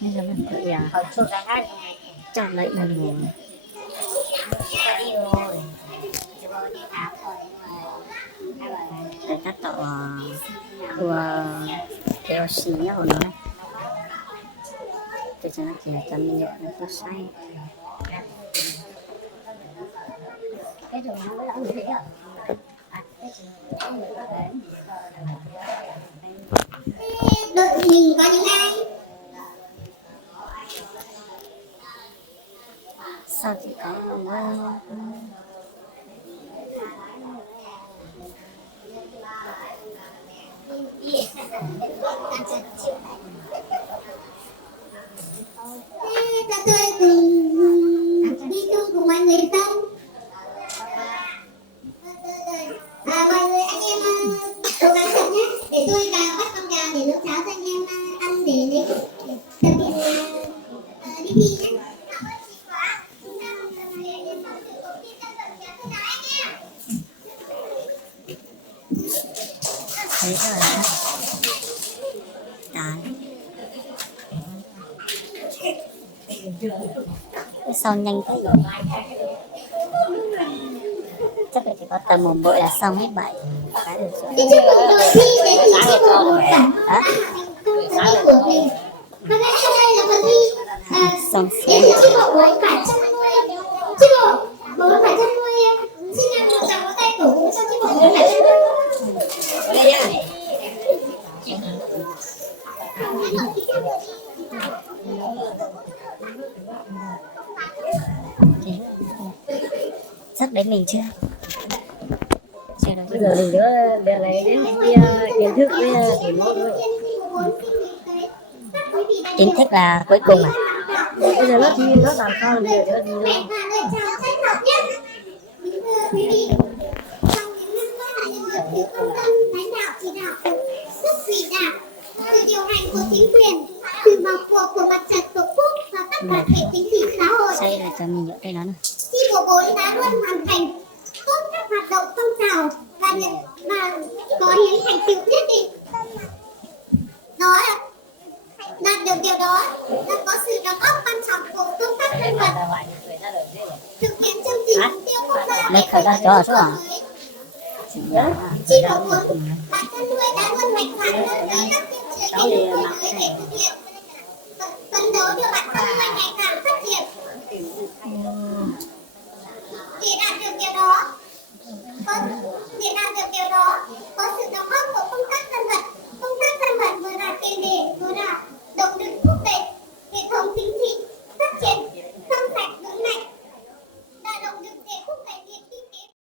bây giờ mình phải chọn lại lần nữa để ta tạo của theo xí nhau nữa để cho nó chỉ chấm nhựa nó có say cái đường nó đã như thế à đội mình có những ai sao chỉ có ông ơi ta chơi cùng đi chung cùng mọi người không mọi người anh em cố gắng thật nhé để tôi vào bắt con gà để nấu cháo cho anh em ăn để thực hiện đi thi nhé. Thấy rồi đấy sao nhanh thế vậy chắc phải chỉ có tầm một bữa là xong hết vậy cái được rồi. Đi chúc mừng đội thi đến từ chi bộ một cảnh công tác của mình. Và ngay sau đây là phần thi đến từ chi bộ bốn phải chăn nuôi chi bộ bốn phải chăn nuôi xin em một tràng vỗ tay cổ vũ cho chi bộ bốn phải chăn nuôi. Sắp đến mình chưa? Bây giờ mình đưa lấy đến kiến thức với thì môn thôi. Kiến thức là cuối cùng à? Bây giờ lớp thi nó làm sao thì nữa gì đâu. Sự điều hành của chính quyền, sự vào cuộc của mặt trận tổ quốc và các đoàn thể chính trị xã hội. Đây là cho mình nhớ đây nó này. Chi bộ 4 đã luôn hoàn thành tốt các hoạt động phong trào và có những thành tựu nhất định. Đó đạt được điều đó là có sự đóng góp quan trọng của công tác dân vận, thực hiện chương trình mục tiêu quốc gia về phát triển nông thôn mới. Chi bộ 4 và chăn nuôi đã luôn mạnh dạn hơn với các tuyên truyền về nông thôn mới để thực hiện phấn đấu đưa bản chăn nuôi ngày càng phát triển. Để đạt được điều đó có sự đóng góp của công tác dân vận vừa là tiền đề vừa là